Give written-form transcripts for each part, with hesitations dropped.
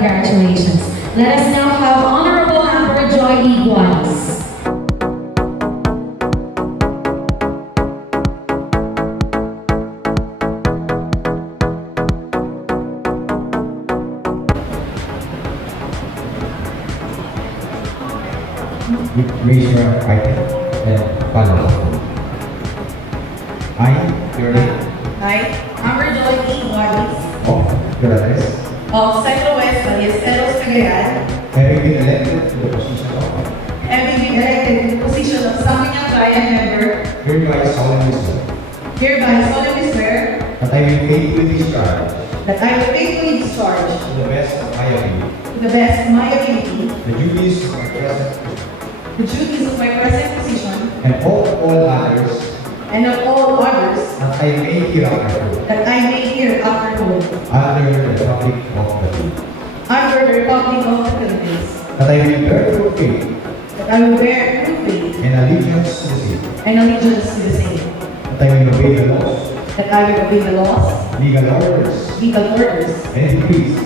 congratulations. Let us now have Honorable Amber Joy Iguales. Raise your right hand and follow. I, your name. I, Amber Joy Iguales. Of your address. Of Central West Ballesteros, Cagayan. Having been elected to the position of. Having been elected to the position of Sangguniang Bayan member. Hereby solemnly swear. Hereby solemnly swear. That I will faithfully discharge. That I will faithfully discharge. To the best of my ability. To the best of my ability. The duties of my present position. The duties of my present position. And of all others. And of all others. That I may hereafter hold. That I may hereafter hold. Under the Republic of the Philippines. Under the Republic of the Philippines. That I will bear true faith. That I will bear true faith. And allegiance to the same. And allegiance to the same. That I will obey the laws. That I will obey the laws. Legal orders. Legal orders. And decrees.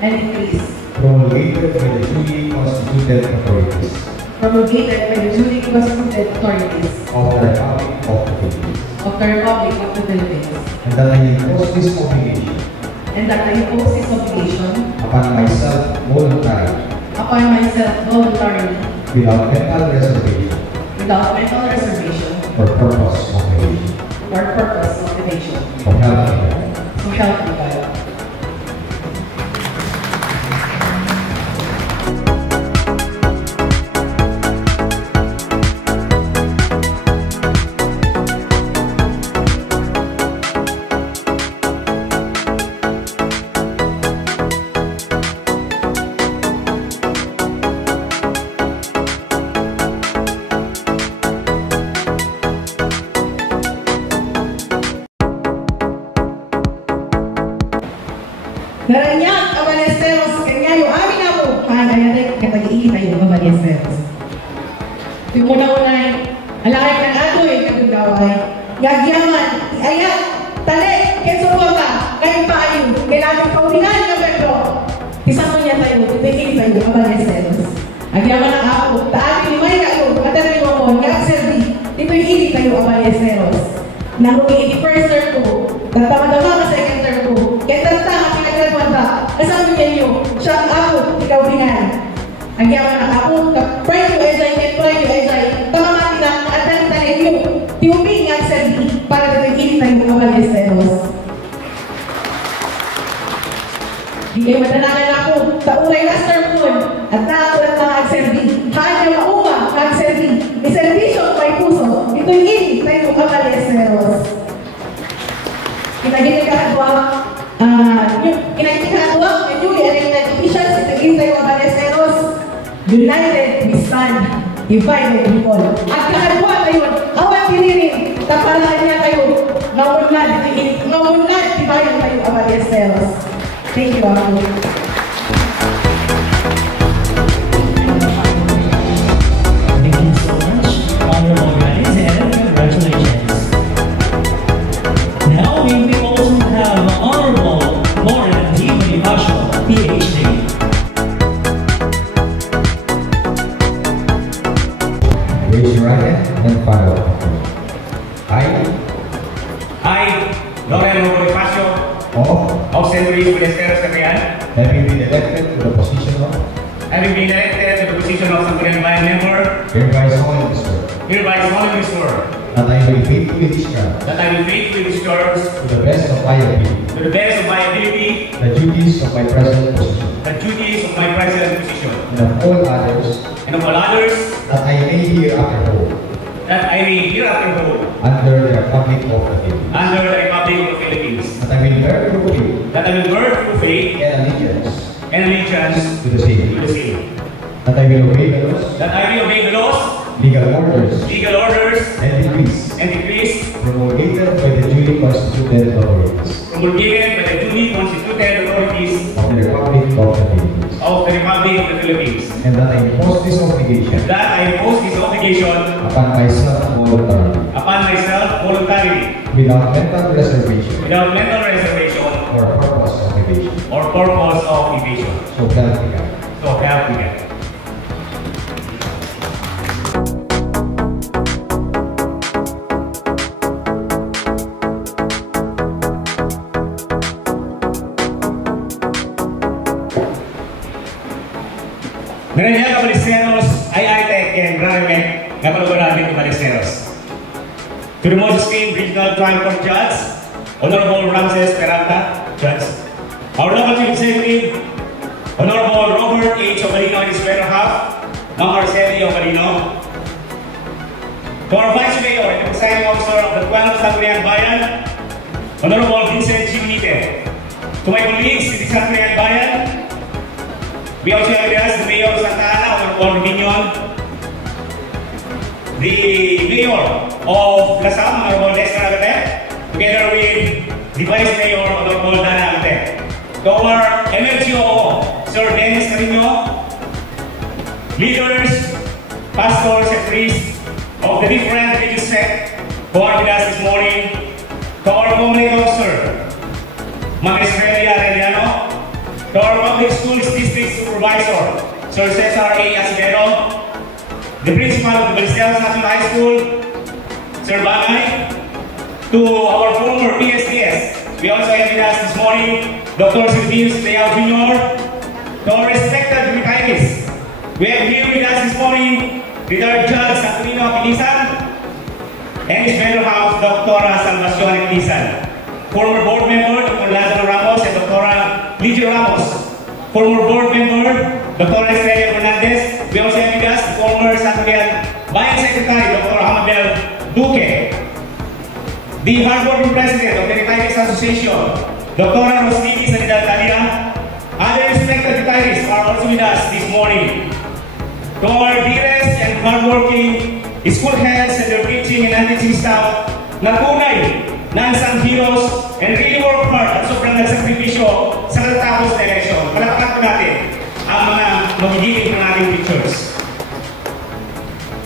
And decrees. Promulgated by the duly constituted authorities. Promulgated by the duly constituted authorities. Of the Republic of the Philippines. Of the Republic of the Philippines. And that I impose this obligation. And that I impose this obligation. Upon myself voluntarily. Upon myself voluntarily. Without mental reservation. Without mental reservation. For purpose of evasion. For purpose of evasion. So help me God. So help me God. Naranyak ang Ballesteros, kanya yung amin na po. Kaya kapag-iinit tayo ang Ballesteros. Yung muna-unay, alakay ng atoy, kagugaway. Gagyaman, ayak, talik, kensuwa ka, kayo pa ayun. Kailangan kaulingan ng Pedro. Isang mo niya tayo, titigil tayo ang Ballesteros. Agyaman ang ako, taati limay kayo, matanay mo ko, nag-servi. Ito'y init tayo ang Ballesteros. Nang-umiinit first term ko, tatama-tama ka second term ko, kaya kasama niyo, siya ako, ikaw dingan. Ang yaman na ako, pray to Ezay, tamamati lang, at talitan niyo, tiuming ang serbi, para nagigilin tayo mga Ballesteros. Di kayo madalanan ako, taunay last term ko, at nakatulat na ang serbi. Haan niyo mauma, ang serbi. May servisyo, may puso, ito'y in, tayo mga Ballesteros. Kinaginigawa, kinaginigawa, yung elected officials, itagin tayo mga Ballesteros, united we stand, divided we fall. At kakadwa tayo, awan dinirin, tapalaan niya kayo, ngamunlad, dibayan tayo mga Ballesteros. Thank you, Ako. Thank you so much, honorable guys, and congratulations. Now we will also have Honorable Lauren D. Bonifacio, PhD. Raise your right hand and follow. I, Lauren Bonifacio, of St. Luis Ballesteros, Cagayan, having been elected to the position of. having been elected to the position of Sangguniang Bayan member, Hereby solemnly swear. hereby solemnly swear That I will faithfully discharge. that I will faithfully discharge To the best of my ability. to the best of my ability The duties of my present position. the duties of my present position, And of all others. and of all others That I may hereafter hold. that I may hereafter hold Under the Republic of the Philippines. under the Republic of the Philippines, That I will bear true faith. that I will bear true faith And allegiance. and allegiance To the same. to the same, That I will obey the laws. that I will obey the laws, Legal orders. legal orders, And decrees. and decrees Promulgated by the duly constituted authorities. promulgated by the duly constituted authorities Of the Republic of the Philippines. of the Republic of the Philippines, And that I impose this obligation. that I impose this obligation Upon myself voluntarily. upon myself voluntarily, Without mental reservation. without mental reservation Or purpose of evasion. or for purpose of evasion. So help me God. So help me God. Nangyayari ka Balisteros, ay and Raramek, nga palugar natin ng Balisteros. To the most esteemed Regional Trial Court Judge, Honorable Ramses Peralta, Judge. Our local executive, Honorable Robert H. Obalino and his better half, Ma'am Arceli Obalino. To our Vice Mayor and Presiding Officer of the 12th Sangguniang Bayan, Honorable Vincent G. Nite. To my colleagues in the Sangguniang Bayan, we also have with us the Mayor of Santa Ana, Honorable Minion, the Mayor of Lasam, Honorable Lester Agate, together with the Vice Mayor, Honorable Dana Agate. To our MLGO, Sir Dennis Carino, leaders, pastors, and priests of the different religious sects who are with us this morning, to our Community Officer, Ma'am Estrella Arellano, to our Public Schools District Supervisor, Sir Cesar A. Acevedo, the Principal of the Balisteros National High School, Sir Bagay, to our former PSDS. We also have with us this morning, Dr. Silvio Leao Jr., to our respected retirees. We have here with us this morning, retired Judge Saturnino Apilisan, and his fellow half, Dr. Salvacion Apilisan. Former board member, Dr. Lazaro Ramos and Dr. Ligia Ramos. Former board member, Dr. Estrella Fernandez. We also have with us the former Sangguniang Bayan Secretary, Dr. Hamabel Duque. The hardworking president of the Retirees Association, Dr. Rosniti Sanidad Talia. Other respected retirees are also with us this morning. To our dearest and hardworking school heads and their teaching and teaching staff, na tunay na isang heroes and really work hard at sobrang nagsakripisyo sa katatapos na election. Palakpakan po natin ang mga magiging ng ating teachers.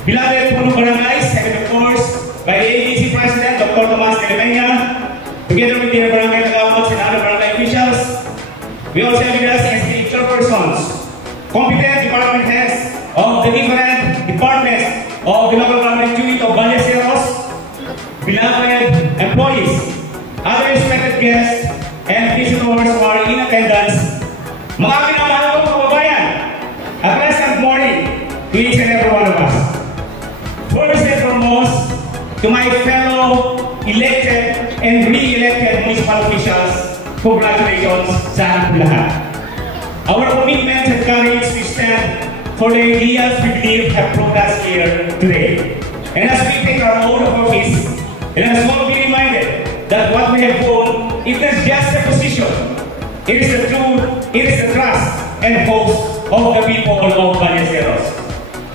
Beloved Puno Barangays, second of course, by the ADC President, Dr. Tomas Telemena, together with the barangay Nagamots and other barangay officials, we also have with us as the chairpersons, competent department heads of the different departments of the local government unit of Balisteros, beloved employees, other respected guests, and visitors who are in attendance. Mga pinamahal kong kababayan, a pleasant morning to each and every one of us. First and foremost, to my fellow elected and re-elected municipal officials, congratulations sa ating lahat. Our commitment and courage to stand for the ideas we believe have brought us here today. And as we take our oath of office, let us all be reminded that what we have won, it is just a position. It is the truth, it is the trust and hopes of the people of Balisteros.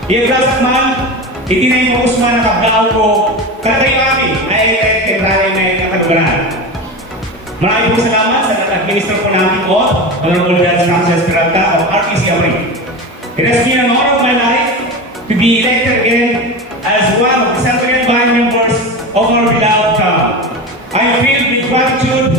Iaglasak man, itinay mo Usman na kabdao ko, katayo kami ay elected rally na nakalugaran. Maraming po salamat sa nag-administer po namin po, Honorable Judge Ramses Peralta of RTC Abri. It has been an honor of my life to be elected again as one of the Sangguniang Bayan members of our beloved town. I am filled with gratitude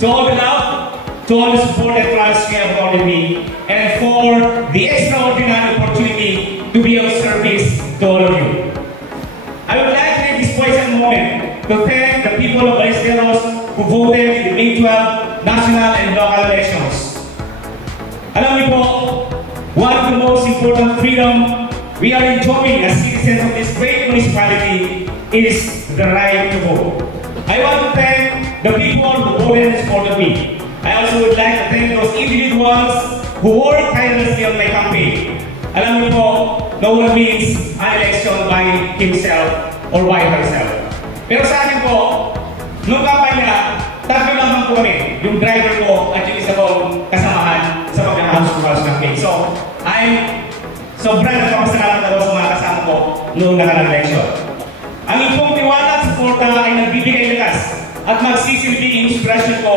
to all the love, to all the support and trust you have accorded me, and for the extraordinary opportunity to be of service to all of you. I would like to take this poignant moment to thank the people of Balisteros who voted in the May 12 national and local elections. Alam niyo po, one of the most important freedom we are enjoying as citizens of this great municipality is the right to vote. I want to thank the people who voted and supported me. I also would like to thank those individuals who worked tirelessly on my campaign. Alam niyo po, no one wins an election by himself or by herself. Pero sa akin po, nung kampanya, tatlo lamang po kami, yung driver ko at yung isa kong kasamahan sa pagkakahouse campaign. So, I'm sobrang nagpapasalamat ako sa mga kasama ko noong nakarang election. Ang ipong tiwala at suporta ay nagbibigay lakas at magsisilbing inspirasyon ko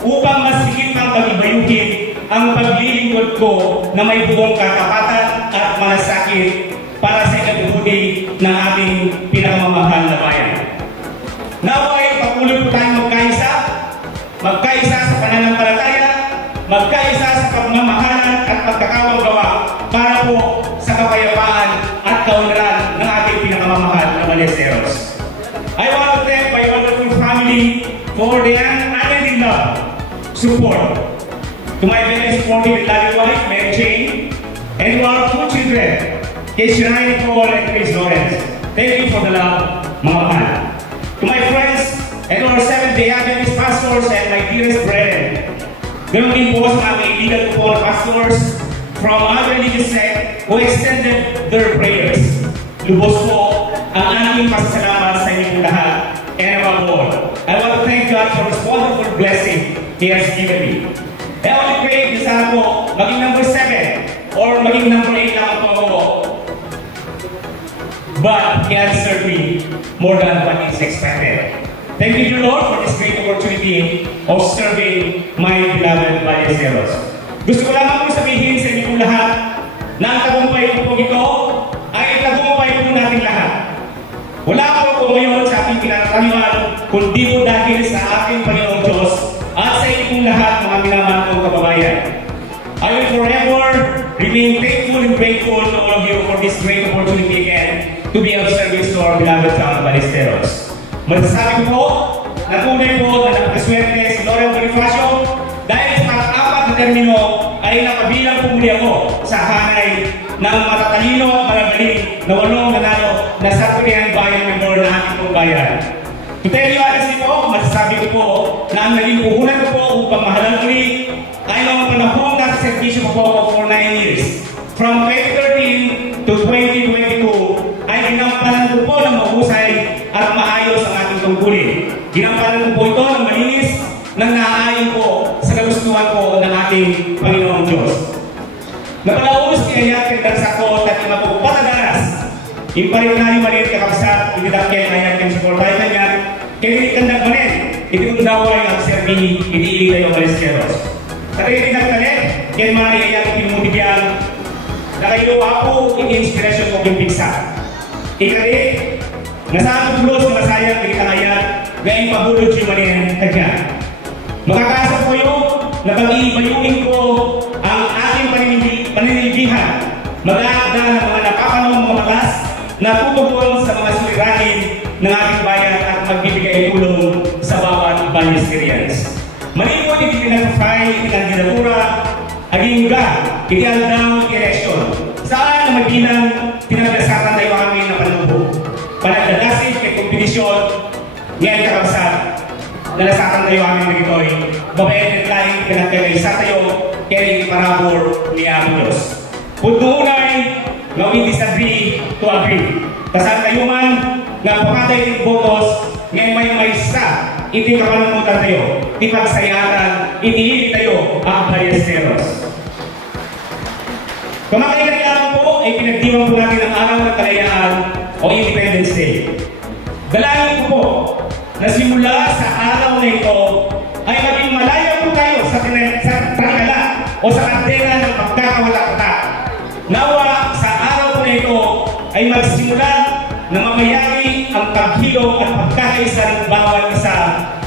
upang mas higit pang pag-ibayuhin ang paglilingkod ko na may buong katapatan at malasakit para sa ikabubuti ng ating pinakamamahal na bayan. Naway, patuloy po tayong magkaisa sa pananampalataya, magkaisa sa pagmamahalan at pagkakawagawa para po sa kapayapaan at kaunlaran ng ating pinakamamahal na Ballesteros. I want to thank my wonderful family for their unending love, support. To my very supportive and loving wife, Mary Jane, and to our two children, Keshirani Paul and Chris Lawrence. Thank you for the love, mga mahal. To my friends and to our Seventh-day Adventist pastors and my dearest brethren, ganoon din po sa aming kaibigan ko po na pastors from other religious sect who extended their prayers. Lubos po ang aming pasasalamat sa inyong lahat. And above all, I want to thank God for His wonderful blessing He has given me. I only pray na sana po maging number 7 or maging number 8 lang po ako. But He answered me more than what is expected. Thank you, dear Lord, for this great opportunity of serving my beloved Ballesteros. Gusto ko lamang po sabihin sa inyo lahat na ang tagumpay po ito ay tagumpay po natin lahat. Wala po ngayon sa ating pinataniwan, kundi po dahil sa ating Panginoong Diyos at sa inyong lahat mga minamahal kong kababayan. I will forever remain thankful and grateful to all of you for this great opportunity again to be of service to our beloved town Ballesteros. Masasabi ko po na tunay po na napakaswerte si Loren Bonifacio dahil sa pang-apat na termino ay nakabilang po muli ako sa hanay ng matatalino at malagaling na 8 nanalo na Sangguniang Bayan member na ating pong bayan. To tell you honestly po, masasabi ko po na ang naging puhunan ko po upang mahalan muli ay mga panahon na sa servisyo ko po for 9 years. From 2013 to 2022 ay ginampalan ko po ng mahusay at maayos ang ating tungkulin. Ginampalan ko po ito ng malinis nang naaayon po sa kagustuhan po ng ating Panginoong Diyos. Napalaos niya yan sa ko at mapagpatagaras. Imparinari malit kakapsat, itidakyan na yan kang supportay na yan. Kaya ikandag malit, itidundaway ang serbi, itiili tayo Ballesteros. At itinagtalit, kaya mari yan itinumutibyan na kayo ako in-inspirasyon ko yung pigsa. Ikali, nasaan tulos na masayang itinangayan, ngayon pabulod siya manin kanya. Makakasap ko yun na pag-iibayuin ko ang ating paninilbihan, mag-aagda ng mga napapanong mga malas na tutugon sa mga suliranin ng ating bayan at magbibigay tulong sa bawat Ballesterians. Malikot iti pinag-fry, itinagdinagura, aging ga, iti-aldaw, iti-eleksyon. Saan na magbilang pinagdasatan tayo kami na panubo? Panagdadasin kay kompetisyon, ngayon kakabsat, nalasatan tayo kami ng ito'y babayan at laing pinagkagaisa tayo kaya parabor ni Diyos. Pudunay, na we disagree to agree. Kasal kayo man, na pakatay ng botos, ngayon may isa, iti kapanamutan tayo, iti pagsayatan, iti tayo ang Ballesteros. Kamakailan lang po ay pinagdiwang po natin ang araw ng kalayaan o Independence Day. Dalangin ko po na simula sa araw na ito ay maging malaya po tayo sa tangala o sa kandela ng pagkakawala-kata. Nawa sa araw na ito ay magsimula na mamayari ang paghilong at pagkakaisa ng bawat isa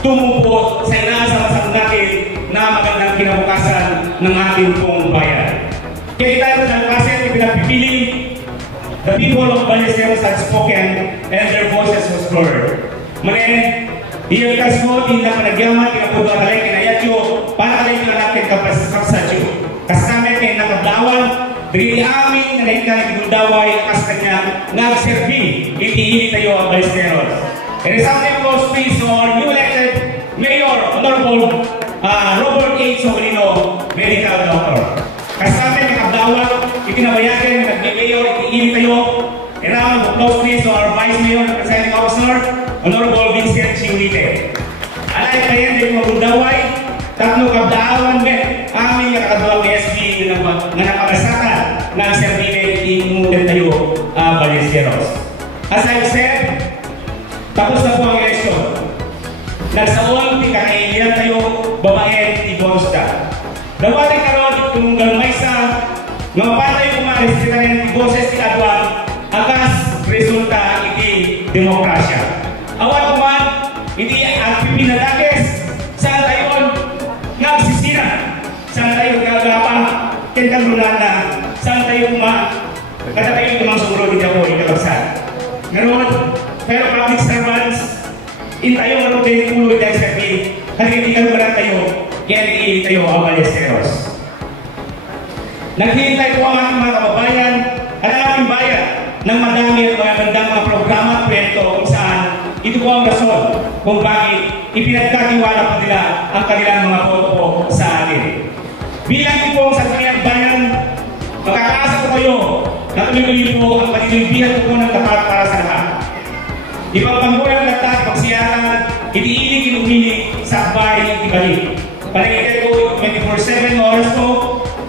tumupo sa inaasam-asam natin na magandang kinabukasan ng ating pong bayan. Kaya tayo na kasi pinagpipiling, the people of Ballesteros had spoken and their voices was heard. Manen, iyong kasmo, hindi na panagyaman, kinapudaralay, kinayatyo, para kalay na natin kapasasyo. Kasama kayo nakablawan, dili amin na nahikan ibundaway ang kanya nagserbi, iti-ini tayo ang Ballesteros. And as something goes please to our new elected Mayor, Honorable Robert A. Sobrino, Medical Doctor. Kasama nakablawan, itinabayagan, nag-mayor, iti-ini tayo. And now, close please to our Vice Mayor, Presiding Officer, Honorable Vincent Chiulite. Alay kayan din magundaway, tatlo kabdaawan din, aming nakakadawang SB na nakakasatan ng servine imutin tayo Ballesteros. As I've said, tapos na po ang eleksyon. Nagsaon, ikakailihan tayo, babae, i-bonsta. Dawating karoon, itong galmaysa, mga patay kumaris, sila ng i-boses, ikadwang, agas resulta iti demokrasya. Awan kuman, iti ang pipinadakes, saan tayo nagsisira, saan ken kangrulana saan tayo kada tayo sumunod hindi ako ikabagsan. Ngayon, pero public servants, tayo nga tayo tuloy dahil sa akin, hindi kangrulana tayo, kaya hindi tayo ang Ballesteros. Naghihintay po ang ating mga kababayan at ang ating bayan ng madami at mga gandang mga programa at proyekto kung saan ito po ang rason kung bakit ipinagkatiwala pa nila ang kanilang mga boto po sa atin. Bilang po sa kanyang bayan, makakaasa po kayo na tuloy-tuloy po ang paninimbihan po ng tapat para sa lahat. Ipagpanggulang lahat, pagsiyatan, itiilig inumilig sa bahay ibalik. Panagigit ko 24/7 oras po,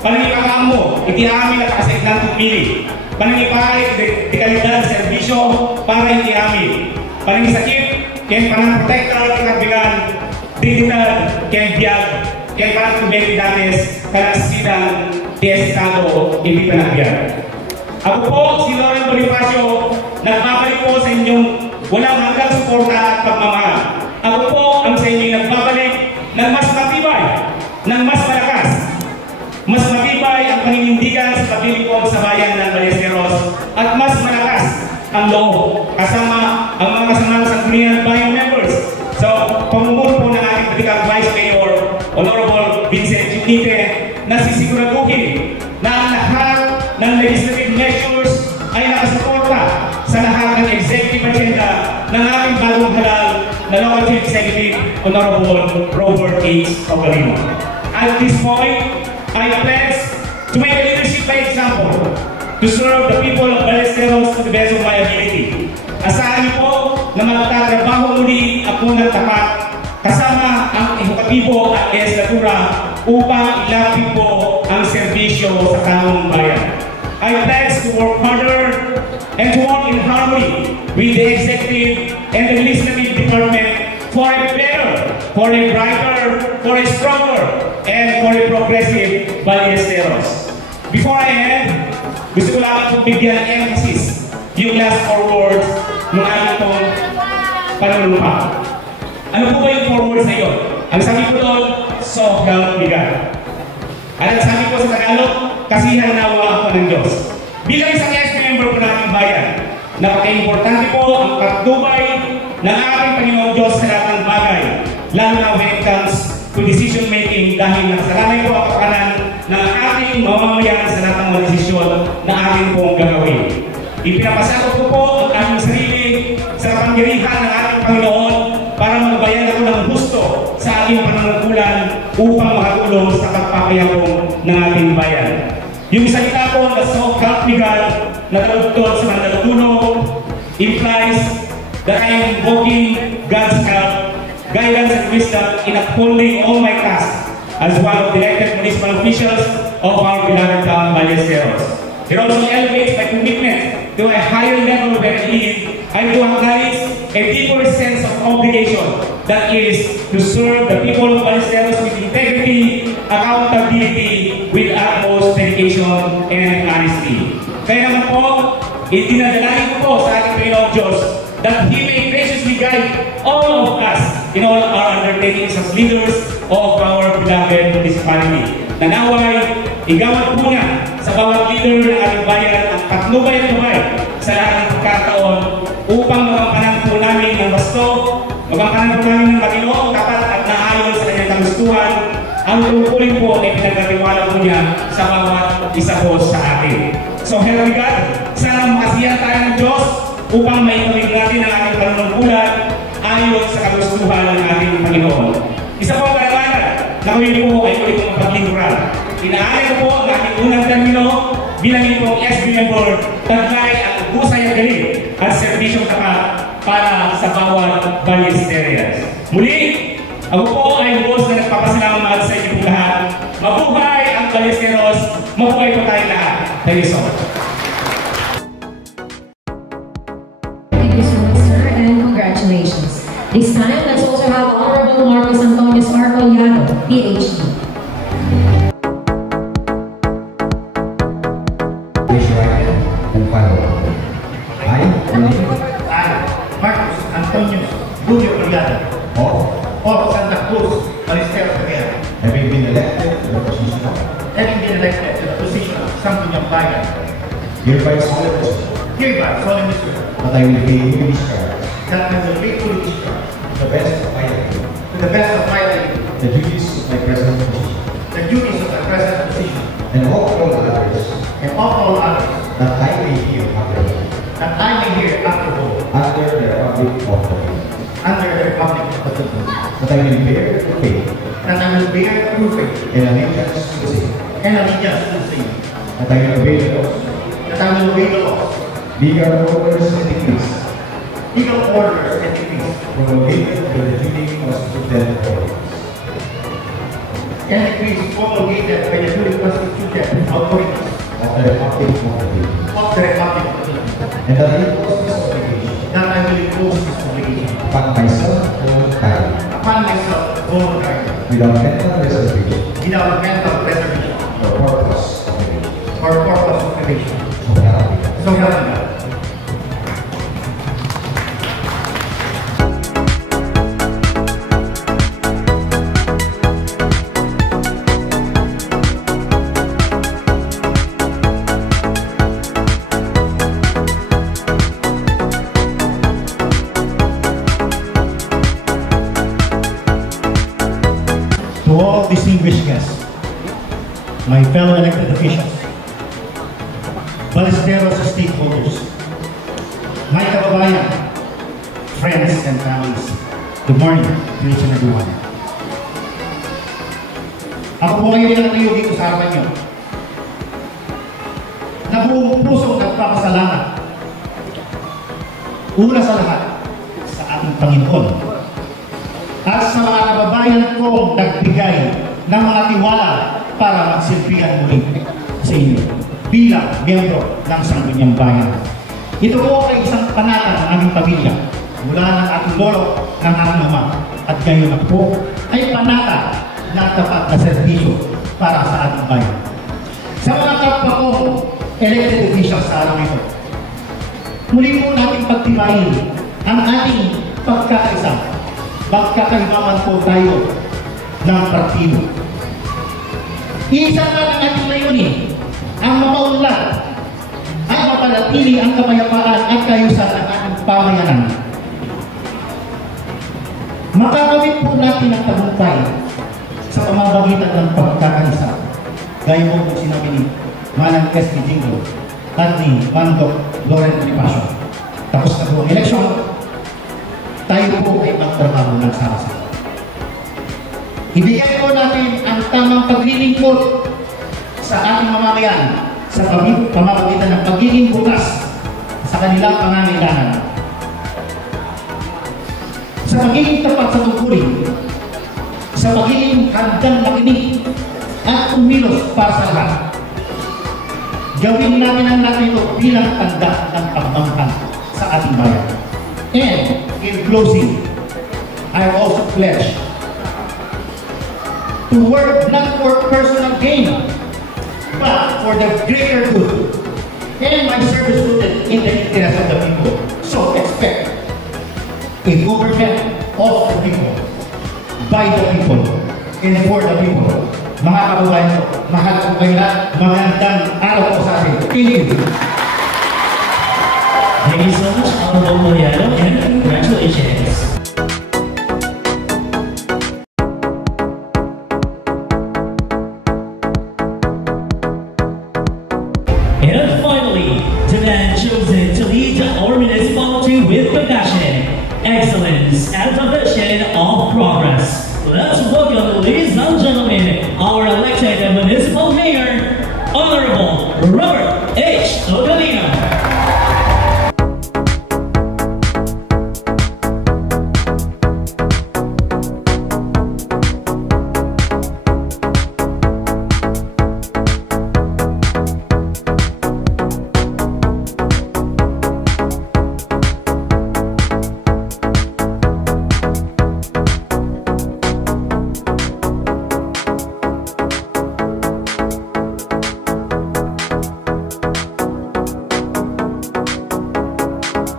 panagipakam mo, itiamin at kasig ng tumili. Panagipakay, dekalidad, serbisyo, para itiamin. Panagisakit, kaya panang-protector, kinabigan, digital, kaya biyag, kaya parang-tubeti dates, kanasisidang, Estado, hindi panagbiyan. Ako po, si Loren Bonifacio, nagbabalik po sa inyong walang hanggang suporta at pagmamahal. Ako po ang sa inyong nagbabalik ng mas matibay, ng mas malakas. Mas matibay ang paninindigan sa pagdilipod sa bayan ng Ballesteros at mas malakas ang loob kasama ang mga kasamang sanggunian bayan members. So, pamumuno po ng ating Political Vice Mayor, Honorable Vincent Junite, na sisiguraduhin na ang lahat ng legislative measures ay nakasuporta sa lahat ng executive agenda ng aming bagong halal na Local Chief Executive, Honorable Robert H. Ogalino. At this point, I pledge to make a leadership by example to serve the people of Ballesteros to the best of my ability. Asahan niyo po na magtatrabaho muli ako ng tapat kasama ang ehekutibo at legislatura upang ilapit po ang serbisyo sa taong bayan. I pledge to work harder and to work in harmony with the executive and the legislative department for a better, for a brighter, for a stronger, and for a progressive Ballesteros. Before I end, gusto ko lang itong bigyan ng emphasis yung last 4 words ng aking itong panunumpa. Ano po ba yung 4 words na yun? Ang sabi ko doon, sobrang bigat. At ang sabi ko sa Tagalog, kasihan nawa ako ng Diyos. Bilang isang member po nating bayan, napaka-importante po ang patnubay ng ating Panginoong Diyos sa lahat ng bagay, lalo na when it comes to decision making dahil nakasalanay po ang kapakanan ng ating mamamayan sa lahat ng mga desisyon na ating pong gagawin. Ipinapasakot ko po ang aming sarili sa kapangyarihan ng ating Panginoon para magbayan ako ng gusto sa ating panunungkulan upang makatulong sa pagpapayakong ng ating bayan. Yung salita ko na so help me God na talugtod sa Mandaluno implies that I am invoking God's help, guidance and wisdom in upholding all my tasks as one of the elected municipal officials of our beloved town, Ballesteros. It also elevates my commitment to a higher level when I do acknowledge a deeper sense of obligation that is to serve the people of Ballesteros with integrity, accountability, with utmost dedication and honesty. Kaya naman po, itinadalangin ko po sa ating Panginoong Diyos that He may graciously guide all of us in all our undertakings as leaders of our beloved municipality. Nanaway, igawad po niya sa bawat leader ng ating bayan ang patnubay at tubay sa lahat ng pagkataon upang magampanan po namin ng basto, magampanan po namin ng matino, tapat at naayon sa kanyang kagustuhan ang tungkulin po na pinagkatiwala po niya sa bawat isa po sa atin. So, Heavenly God, sana makasiyan tayo ng Diyos upang maitawid natin ang ating panunungkulan ayon sa kagustuhan ng ating Panginoon. Isa po ang kalawanan na kung po ay ulit kong paglingkuran. Inaalay ko po ang ating unang termino bilang itong SB member taglay ang husay at galing at serbisyong tapat para sa bawat Ballesteros. Muli, ako po ay boss na nagpapasalamat sa inyo po lahat. Mabuhay ang Ballesteros, mabuhay po tayo lahat. Thank you so much. Thank you so much, sir, and congratulations. This time, let's also have Honorable Marcos Antonio Marcollado, PhD. Raise your right hand and follow. I, Marcos Antonio Julio Collado of Santa Cruz, Ballesteros, having been elected to the position of having been elected to the position of Sangguniang Bayan, hereby solemnly swear that I will faithfully discharge that I will faithfully discharge to the best of my ability to the best of my ability the duties of my present position the duties of my present position and all others and of all others that I may hear afterward that I may hear afterward under the republic of the faith. under the Republic of the Philippines, That I will bear true faith that I will bear true faith and allegiance to the same. and allegiance to the same, That I will obey the laws, that I will obey the laws, legal orders and decrees legal orders, and decrees, promulgated by the duly constituted authorities and decrees promulgated by the duly constituted authorities of the republic of the faith. of the Republic of the Philippines, And that I will impose this obligation that I will impose this obligation upon myself voluntarily, upon myself voluntarily, without mental reservation without mental reservation or purpose of evasion. or purpose of evasion. So help me God. So help me God. To all distinguished guests, my fellow elected officials, Ballesteros stakeholders, my kababayan, friends and families, good morning to each and everyone. Ako po ngayon nakatayo dito sa harapan niyo. Nabuong pusong nagpapasalamat. Una sa lahat, sa ating Panginoon. At sa mga kababayan kong nagbigay ng mga tiwala para magsilbihan muli sa inyo bilang miyembro ng Sangguniang Bayan. Ito po ay isang panata ng aming pamilya mula ng ating lolo, ng aking ama, at ngayon na po ay panata ng tapat na serbisyo para sa ating bayan. Sa mga kapwa kong elected officials sa araw ito, muli po natin pagtibayin ang ating pagkakaisa. Magkakaibaman po tayo ng partido. Isa na ang ating layunin, ang mapaunlad at mapanatili ang kapayapaan at kaayusan ng ating pamayanan. Makakamit po natin ang tagumpay sa pamamagitan ng pagkakaisa. Gaya po kung sinabi ni Manang S. Jingo at ni Mandok Loren Lipacio. Tapos na po ang eleksyon, tayo po ay magtrabaho ng sama-sama. Ibigay po natin ang tamang paglilingkod sa ating mamamayan sa pamamagitan ng pagiging bukas sa kanilang pangangailangan. Sa pagiging tapat sa tungkulin, sa pagiging handang makinig at umilos para sa lahat. Gawin natin ang lahat ito bilang tanda ng pagmamahal sa ating bayan. And in closing, I also pledge to work not for personal gain, but for the greater good and my service rooted in the interest of the people. So expect a government of the people, by the people, and for the people. Mga kababayan ko, mahal ko kayo lahat, magandang araw po sa atin. Thank you. Thank you so much, Honorable Mariano, and congratulations. And finally, the man chosen to lead our municipality with compassion, excellence, and the vision of progress. Let's welcome, ladies and gentlemen, our elected municipal mayor, Honorable Robert H. Ogalino.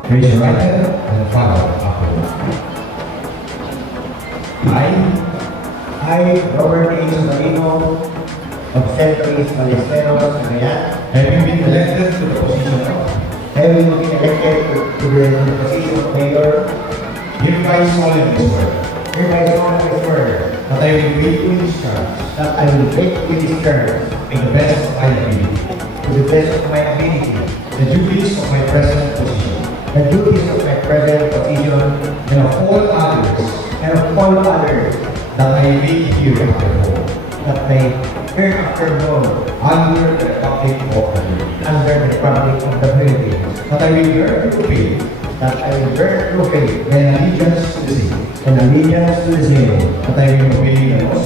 Raise your right hand and follow afterwards. I, Robert H. Ogalino, of Central Luis Ballesteros Cagayan, having been elected to the position of having been elected to the position of Mayor, hereby solemnly swear hereby solemnly swear that I will faithfully discharge that I will faithfully discharge to the best of my ability to the best of my ability the duties of my present position the duties of my present position and of all others and of all others that I may hereafter that may hereafter hold under the Republic of the Philippines. under the Republic of the Philippines, That I will bear true faith that I will bear true faith and allegiance to the same. and allegiance to the same, That I will obey the laws,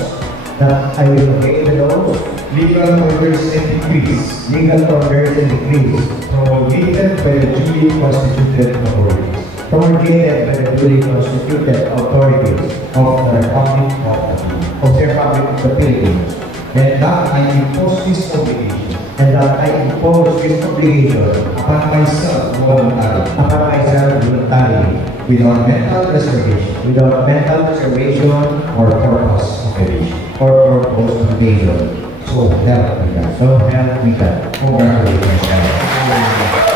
that I will obey the laws, legal orders and decrees legal orders and decrees promulgated by the duly constituted authorities promulgated by the duly constituted authorities of the Republic of the Philippines. of the Republic of the Philippines, And that I impose this obligation and that I impose this obligation upon myself voluntarily, upon myself voluntarily, without mental reservation without mental reservation or purpose of evasion. or purpose of evasion. So help me God. So help me God. Congratulations.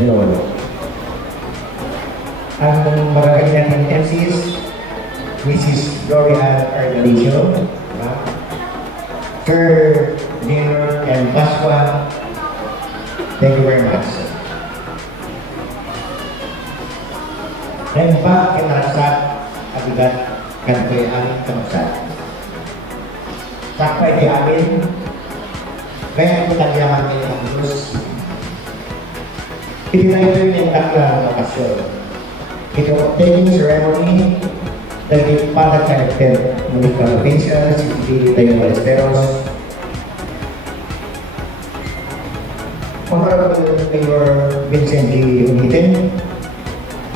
Ayun. Ang magagandang MCs, Mrs. Gloria Argalicio, Sir Leonard and Pasqua, thank you very much. Dan Pak Kenarasat Abigat Kantoy Amin Kamasat. Sampai di amin, kaya kita diamin ang terus. Itinayo yung taklang lokasyon. Ito, taking ceremony, naging para character ng Philippines, si Tayo Ballesteros. Honorable Mayor Vincent G. Unitin,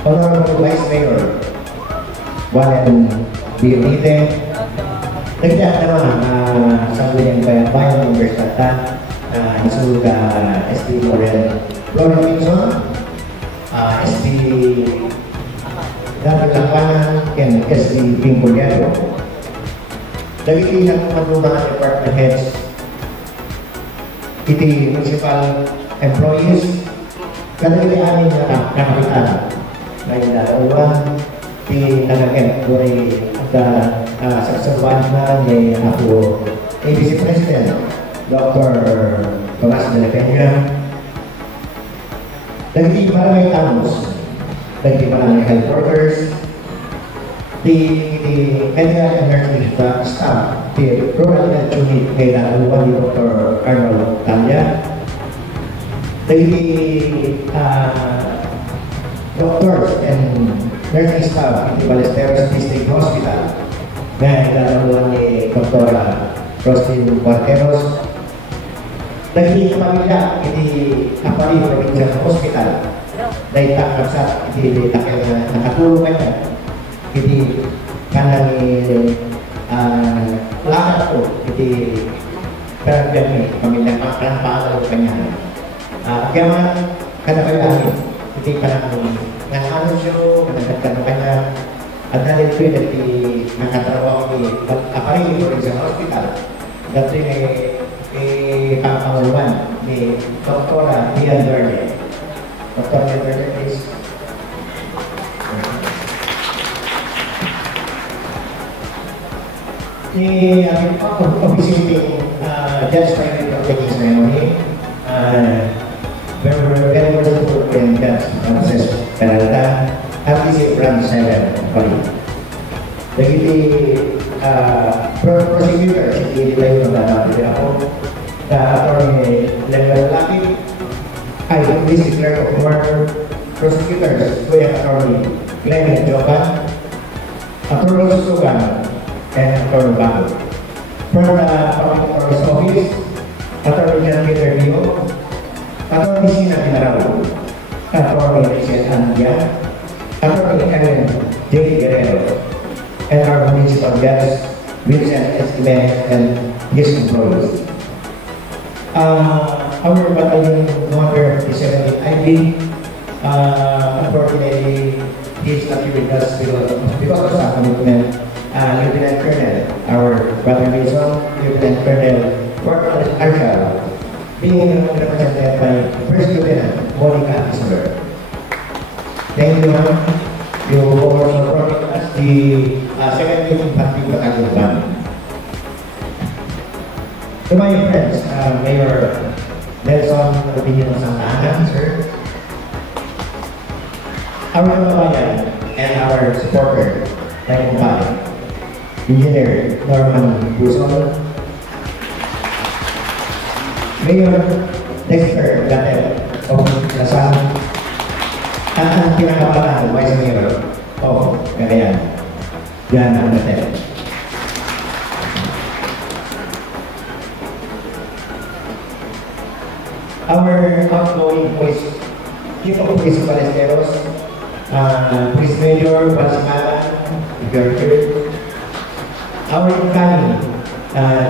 Honorable Vice Mayor Wallen B. Unitin, nagdahan naman sa William Bayan Universitat, isuga SB Florent Pinson, SB David Lampanan, and SB Pinculiano. Dagiti ng mga department heads, iti municipal employees, kadagiti amin na nakapitan. Ngayon na uwan, di nagagent, doon ay saksabahan na ni ako ABC President, Dr. Tomas de la Peña. Dagiti barangay tamos, dagiti barangay health workers, the medical and nursing staff, the rural health unit kay Dr. Arnold Tanya, dagiti doctors and nursing staff di Ballesteros District Hospital, kay Dr. Dr. Rostin Cuarteros, dagiti pamilya iti Apari Provincial Hospital, dahil takapsa iti takay na nakatulong kanya iti kanang lakad ko iti peragyan pamilya pangkalampalo kanya. Kaya man kanakailangan iti kanang nakanunsyo, kanagkano kanya at dahil ko iti nakatrabaho ni Apari Provincial Hospital dati pangpangaluan ni Dr. Dian Verde. Dr. Dian Verde, please. Ni aming officiating Judge Private Protecting Ceremony, very wonderful and Judge Frances Peralta, RTC Branch 7, Pali. Dagiti prosecutor, hindi tayo nagdadapit ako. Attorney Leonard Lapid, I please declare of more prosecutors, Kuya Attorney Glenn Joban, Attorney Susugan, and Attorney Bago. From the Public Governor's Office, Attorney John Peter Dio, Attorney Sina Pinarao, Attorney Rachel Andia, Attorney Ellen J. Guerrero, and our municipal guests, Vincent Esquivel and his employees. Our battalion commander is 17 IB. Unfortunately, he is not here with us because of some commitment. Lieutenant Colonel, our brother liaison, Lieutenant Colonel Fort Arshal, being represented by First Lieutenant Monica Isler. Thank you, ma'am. You also brought us the second Infantry Battalion Band. To my friends, Mayor Nelson Opinion Santa Ana, sir, our kababayan and our supporter, like Kumpay, Engineer Norman Buson, Mayor Dexter Gatel of Lasal, at ang pinakapalang Vice Mayor of Cagayan, Diana Gatel. Our outgoing police, Chief of Police Balesteros, Police Major Balsimala, if you're here. Our incoming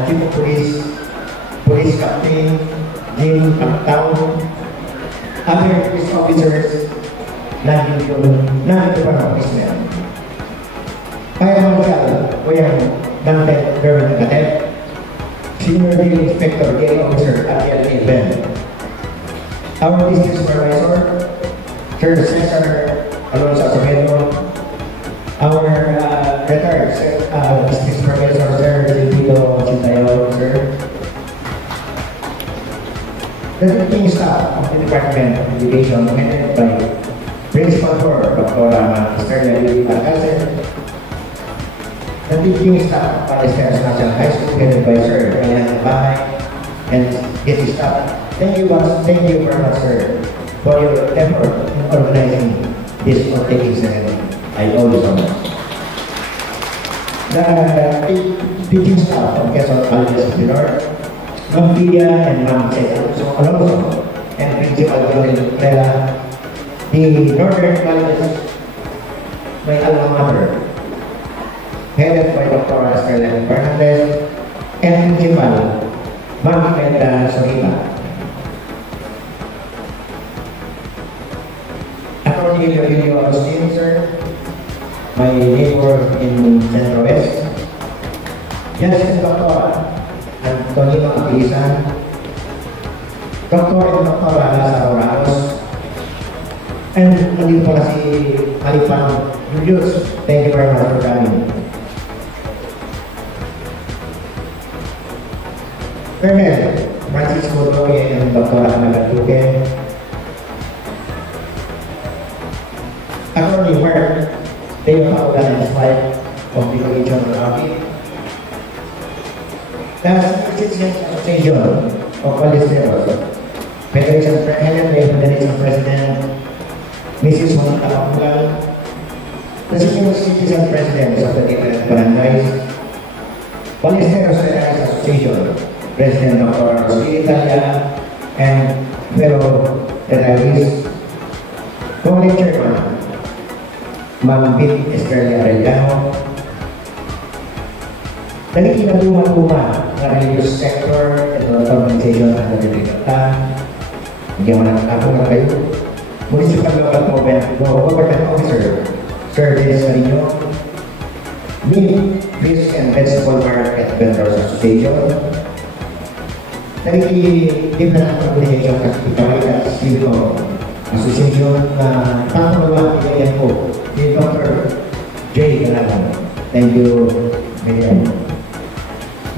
Chief of Police Captain Jim Pactao, other police officers, nandito pa ng policemen. Kaya Marshal, Kuya Dante Berwin Gatet, Senior Drill Inspector Gay Officer at Ben. Our District Supervisor, Sir Cesar Alonso Acevedo, our retired District Supervisor, Sir Silvio Chintayo, sir. The teaching staff of the Department of Education, headed by Principal for Dr. Esterlia D. Alcácer. The teaching staff of Palesteros National High School, headed by Sir Elian Bahay and his staff. Thank you very much, sir, for your effort in organizing this taking ceremony. I owe you so much. The teaching staff of Quezon Colleges of the North, Ma'am Pia and Ma'am Alonso, and Principal Jonel Prela, the Northern Colleges, my alma mater, headed by Dr. Esterlia Fernandez, and Principal Ma'am Menda Soliva. Attorney Virgilio Agustin, sir, my neighbor in Centro West, Justin Dr. Antonino Aquilisan, Dr. and Dr. Lazaro Ramos, and nandito pala si Alipang Julius. Thank you very much for coming. Colonel Francisco Doye and Dr. Ana Duque, Attorney Mark Deo Paulan and his wife of the Regional Army, the Citizens Association of Balesteros, Federation President Mrs. Monica Papugal, the Senior Citizen Presidents of the different barangays, Balesteros Federation Association, President Dr. Rosy Italia, and fellow retirees, College Chairman Ma'am Bit Estrella Arellano, dahil kinatuma-tuma na religious sector at organization at nagdidikata, hindi mo nakakapong na kayo, Municipal Local Government Officer, Sir Dennis Marino, Meat, Fish and Vegetable Market Vendors Association, dahil different organization kasi Pagkakita Civil Association na pangalawa pinagyan po ni Dr. J. Galagan. Thank you, Mayor.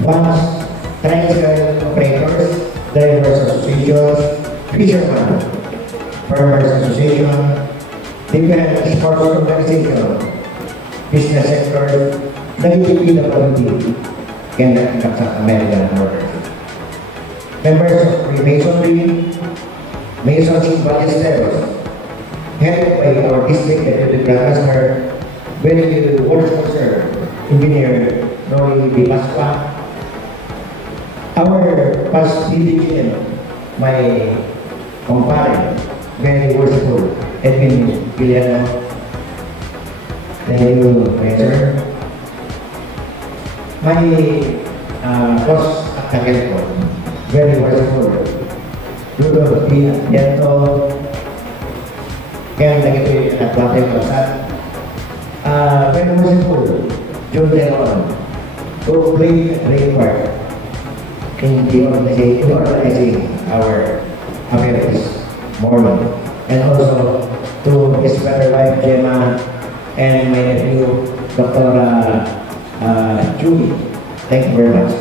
Once, Tricycle Operators, Drivers Associations, Fishermen, Farmers Association, different sports organization, business sector, nag-PWD, Kenya Kapsa American Borders. Members of Freemasonry, Masons Balesteros, headed by our district deputy grand master, very world officer, engineer Roy B. Pasqua, Our past PDG, my compadre, very worshipful, Edwin Guillermo. Thank you, Mayor. My boss at Tagelco, very worshipful. Rudolph P. Dianto, kaya nagito'y nagbatay ko sa very worshipful, John Leon, who played a great part in organizing our affairs morning, and also to his better wife Gemma and my nephew Dr. Julie. Thank you very much.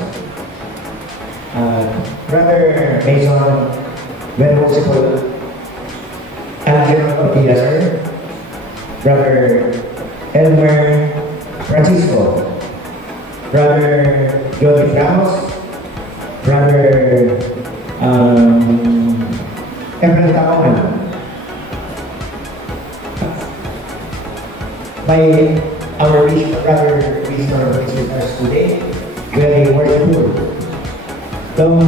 Brother Mason, very worshipful, Angelo Ortega, sir. Brother Elmer Francisco, Brother Joey Ramos, Brother Efren Taoman, our brother Mr. Visitors today, very worshipful. Tom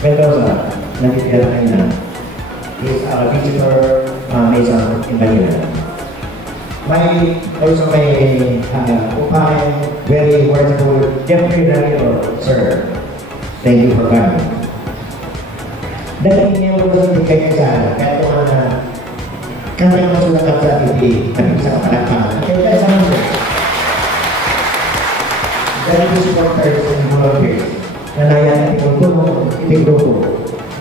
Mendoza, nandito na is our visitor Mason in Manila. Also my upay, very worshipful Jeffrey Ranero, sir. Thank you for coming. Dahil niya mo sa kayo sa kaya ito kami masulakat sa TV, kami sa kapalakpakan. Kaya tayo sa mga dahil po supporters and volunteers na nayan natin kung iting grupo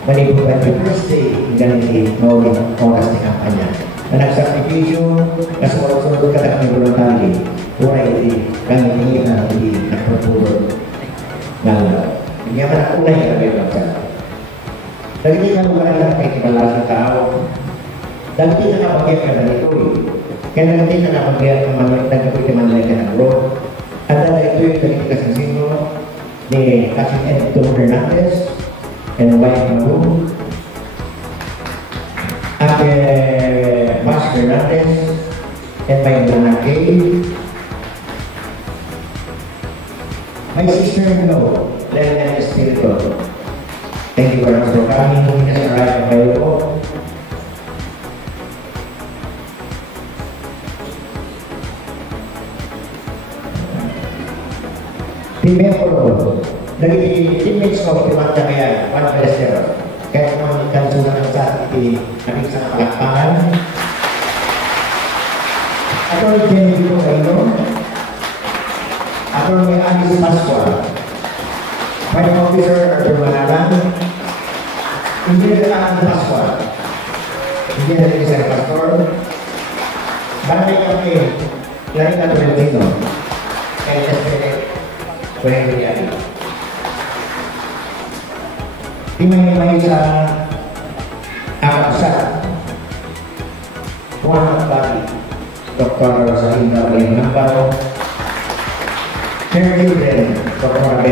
malibugan yung first day hanggang maulit oras ng kampanya. Na nagsakripisyo, na sumunod ka na kami voluntary, wala hindi kami hindi na hindi nagpapulot na hindi naman ang unay na may pagkat. Dahil hindi ka lugar na may kibalas ng tao, dahil hindi na kapagyan ka na ito eh. Kaya hindi na kapagyan ka nagkapikimanlay ka ng road. At dahil ito yung kalikas ng sino ni Cousin Edto Hernandez and wife Maru at Mas Hernandez and my Lana Kay, my sister-in-law, Lena Espirito. Thank you very much for coming. Nasa raya kayo po. Timempo, dari teammates ko, Timanta kaya, Juan Pelestero. Kaya naman kansunan ng sa ating aming sa palakpakan. Ako rin Jenny Dito kayo. Ako rin Alice Pasqua. Fire Officer Arthur Manalan. Engineer Alan Pasqua. Engineer Isaac Pastor. Barangay kami, Clarita Tolentino. Kaya Pwede yan. Timay-may sa Akapsa. Juan Bari, Dr. Rosalinda Namparo, Mary Hilden, Dr.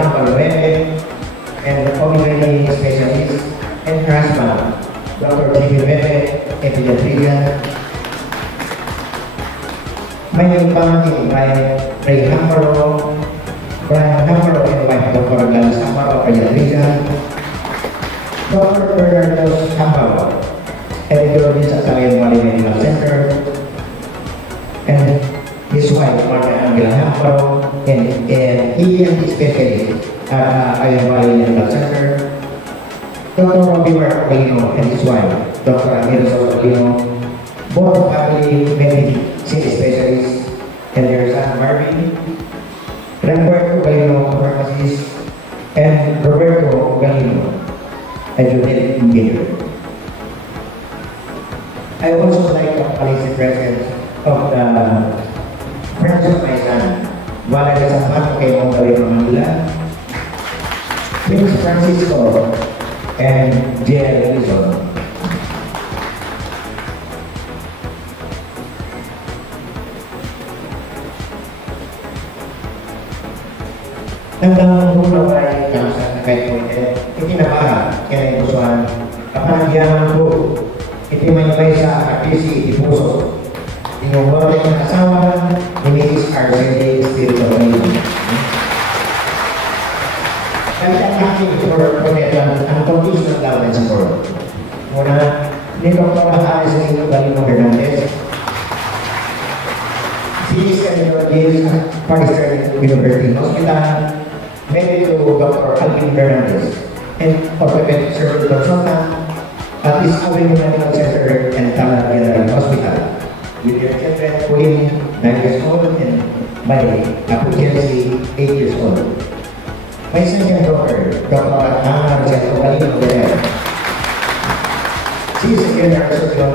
Namparo Bene, and the pulmonary specialist and her husband, Dr. Jimmy Bene, a pediatrician. May pamating Ray Namparo, Brian Namparo and wife Dr. Gladys Namparo, pediatrician, Dr. Bernardo Namparo, editor din sa Cagayan Valley Medical Center, and his wife Marta Angela Namparo, and ENT specialist at Cagayan Valley Medical Center, Dr. Robbie Marcolino and his wife, Dr. Amiro Sosolino, both family medicine specialists, and their son Marvin, Roberto Galino, pharmacist, and Roberto Galino, a genetic engineer. I also like to acknowledge the presence of the friends of my son, Wala de San Juan, kay Montalero, Manila, Prince Francisco, and J.L. Wilson. Tentang rumah bayi yang sangat terkait politik, ini nama kena ibusuan kapan dia mampu itu menyebabkan aktivisi di pusat di nomor yang asawa ini is RCD Spirit of Need. asking for protection and conditional love and support. Muna, ni Dr. Alice Galino Hernandez, si Senator James Partister University Hospital, married to Dr. Alvin Hernandez, and orthopedic surgeon consultant at this Avenue Medical Center and Tamar General Hospital, with their children, Pauline, 9 years old, and Mary, Apuchelsi, 8 years old. My second daughter, Dr. Ana Rosendo Galino Guerrero. She is a general surgeon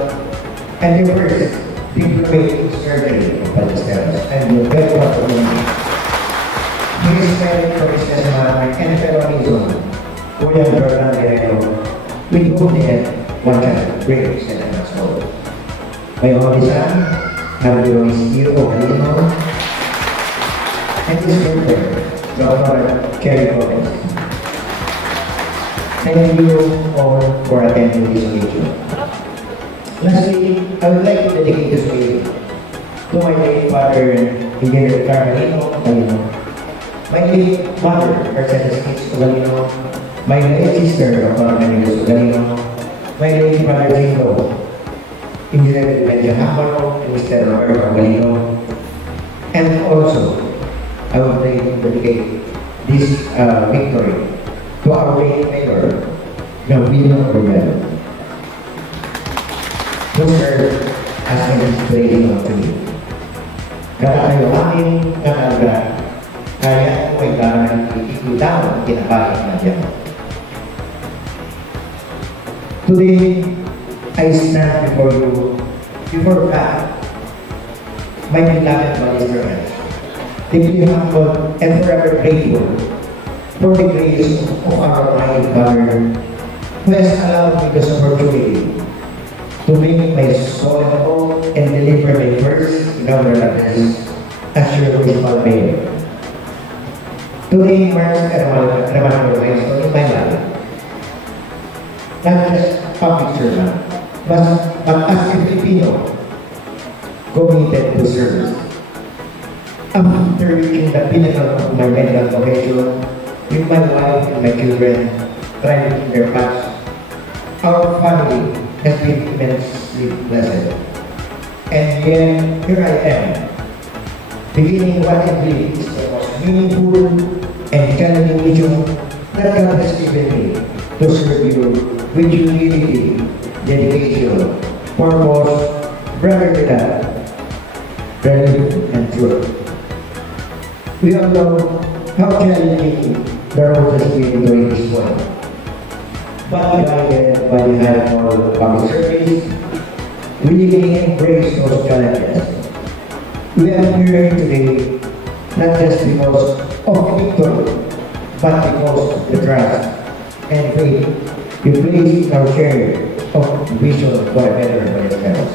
and the first diplomatic surgery of Ballesteros, and we're very proud of him. He is married to businessman and fellow Luzon, William Jordan Guerrero, with whom they had one child, Grace, 7 months old. My only son, Javier Isidro Galino, and his daughter, Dr. Kerry Gomez. Thank you all for attending this occasion. Lastly, I would like to dedicate this day to my late father, Engineer Carmelino Galino, my late mother, Mercedes H. Galino, my late sister, Dr. Menendez Galino, my late brother Jingo, Engineer Benja Hamaro, and Mr. Roberto Galino, and also I would like to dedicate this victory to our late mayor, Gavino Romero, who served as an inspiration to me. Kaya kayo aking kakalaga, kaya ko ay karang ikitaw ang kinakain na dyan. Today, I stand before you, before God, my beloved Ballesteros, deeply humble and forever grateful for the grace of our Almighty Father, who has allowed me this opportunity to make my solemn oath and deliver my first inaugural address as your municipal mayor. Today marks a remarkable milestone in my life. Not just public servant, but as a Filipino committed to service. After reaching the pinnacle of my medical profession, with my wife and my children thriving their paths, our family has been immensely blessed. And yet, here I am, beginning what I believe is the most meaningful and challenging mission that God has given me to serve you with humility, dedication, purpose, brotherly love, relief, and truth. We all know how challenging the road has been during this point. But guided by the hand of public service, we really embrace those challenges. We are here today not just because of the victory, but because of the trust and faith we place in our share of vision for a better Ballesteros.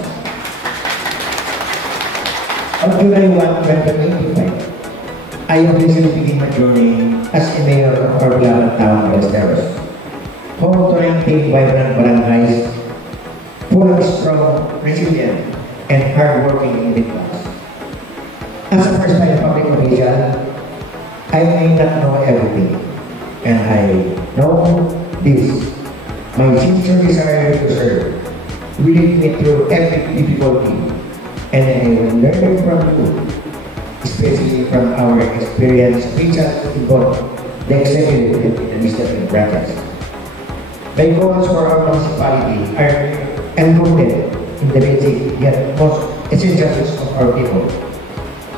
On July 1, 2025, I officially begin my journey as a mayor of our beloved town, Ballesteros, home to 19 vibrant barangays, full of strong, resilient, and hard-working individuals. As a first-time public official, I may not know everything, and I know this. My sincere desire to serve will lead me through every difficulty, and I will learn from you, especially from our experienced officials in both the executive and the legislative branches. My goals for our municipality are enrooted in the basic yet most essentials of our people: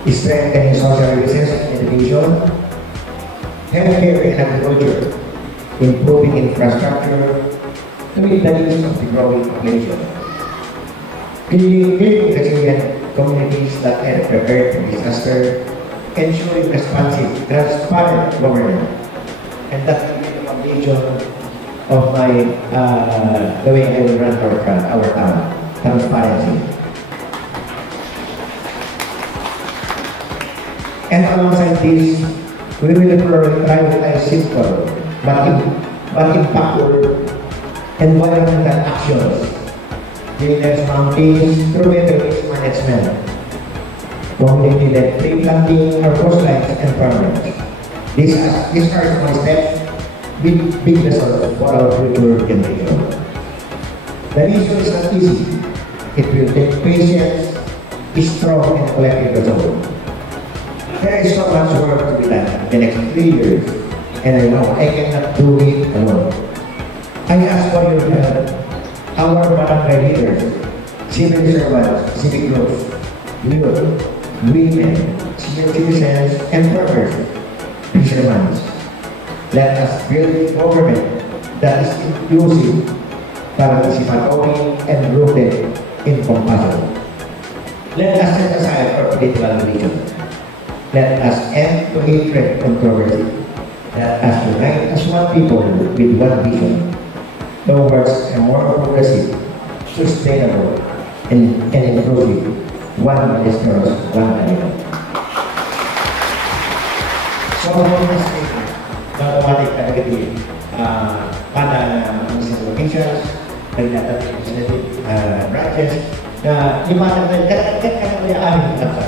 strengthening social services and education, healthcare and agriculture, improving infrastructure to meet the needs of the growing population, creating resilient communities that are prepared for disaster, ensuring responsive, transparent governance, and that will be the foundation of my the way I will run our town, transparency. And alongside this, we will prioritize simple but impactful environmental actions, cleaners mountains through better waste management, community-led tree planting or coastlines and farmlands. These are small steps, big result for our future generation. The mission is not easy. It will take patience, strong and collective resolve. There is so much work to be done in the next 3 years, and I know I cannot do it alone. I ask for your help, our barangay leaders, civil servants, civic groups, youth, women, senior citizens, and workers, fishermen. Let us build a government that is inclusive, participatory, and rooted in compassion. Let us set aside our political division. Let us end to hatred and controversy. Let us unite as one people with one vision towards a more progressive, sustainable, and inclusive one Ballesteros, one Manila. So, automatic talaga din pada municipal officials, nagdadating legislative branches, na lipanan tayo, kadang-kadang kaya aming kapsa.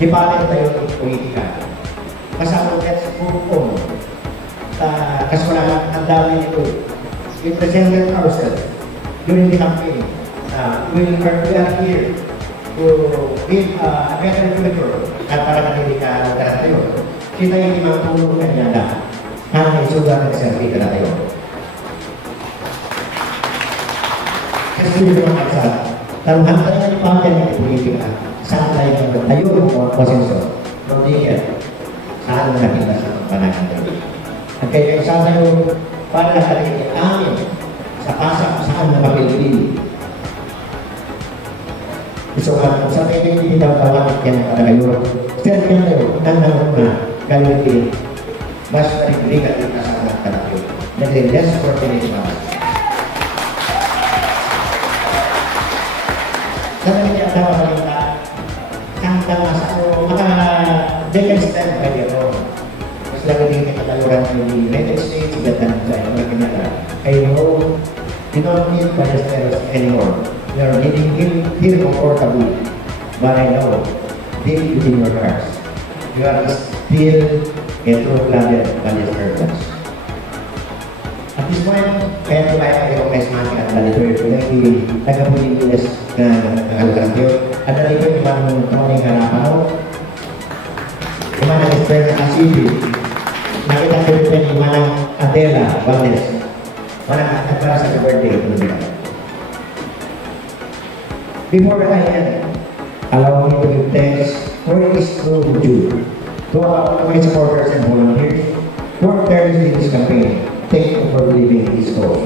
Lipanan tayo ng politika. Kasama natin sa pupong. Kaswala ang dami nito. We presented ourselves during the campaign. We are here to give a better future at para natin ka tayo. Kita yung imang kanya na hanggang suga ng servi ka na tayo. Kasi yung mga kaksa, taluhan tayo ng pangyan ng politika, saan tayo ng konsenso, hindi saan na natin sa panahon tayo. At kaya saan tayo para talagang amin sa pasak saan na mapilipili. So, sa tayo hindi daw tawagin yan para kayo. Sir, yan tayo, tanong na galitin, mas maribligat ang kasama ka na kayo. Nag-less fortunate naman. Sabi niya, dapat malita, kantang mas ako, they can stand by their own. Mas lagi din katayuran ng United States, gatan sa mga kinala. I know, you don't need Ballesteros anymore. You are living here comfortably. But I know, deep within your hearts, you are still a true-blooded Ballesteros. At this point, kaya tayo recognize natin at Ballesteros. Nagkapunin bilas na nakalugan kayo. At dali ko yung ibang taoning harapan mo. Yung mga nag-express na Asibi. Nakita ko rin yung mga Adela Valdez. Mga nagpara sa birthday. Before I end, allow me to give thanks for this true Jude. To my supporters and volunteers who are tirelessly in this campaign, thank you for believing in this cause.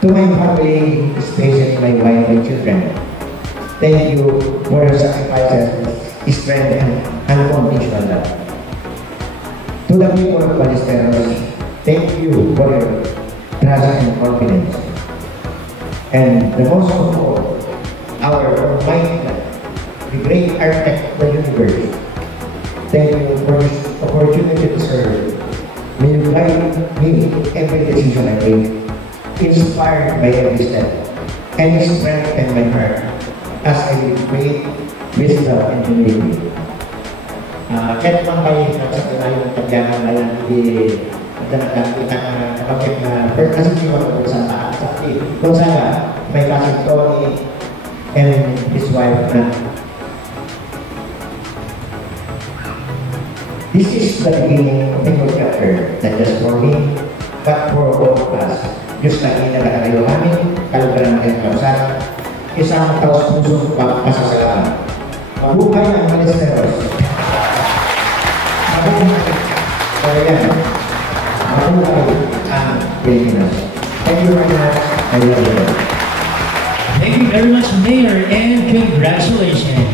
To my family, especially my wife and children, thank you for your sacrifices, strength, and unconditional love. To the people of Ballesteros, thank you for your trust and confidence. And the most of all, our Almighty God, the great architect of the universe, thank you for this opportunity to serve. May you guide me every decision I make, inspired by every step, and strengthen my heart as I pray, wisdom, and humility. Kahit man kayo sa pinayong tagyanan na yan, hindi nakakita na kapag na kasi hindi mo kung saan kung saan may kasing Tony and his wife na this is the beginning of a new chapter, not just for me, but for all of us. Diyos na inagkakayo namin, kalugaran ng kayong kausap, isang taos-pusong pasasalamat. Mabuhay ang Ballesteros. Mabuhay. Kaya yan, mabuhay ang Pilipinas. Thank you very much. I love you. Thank you very much, Mayor, and congratulations.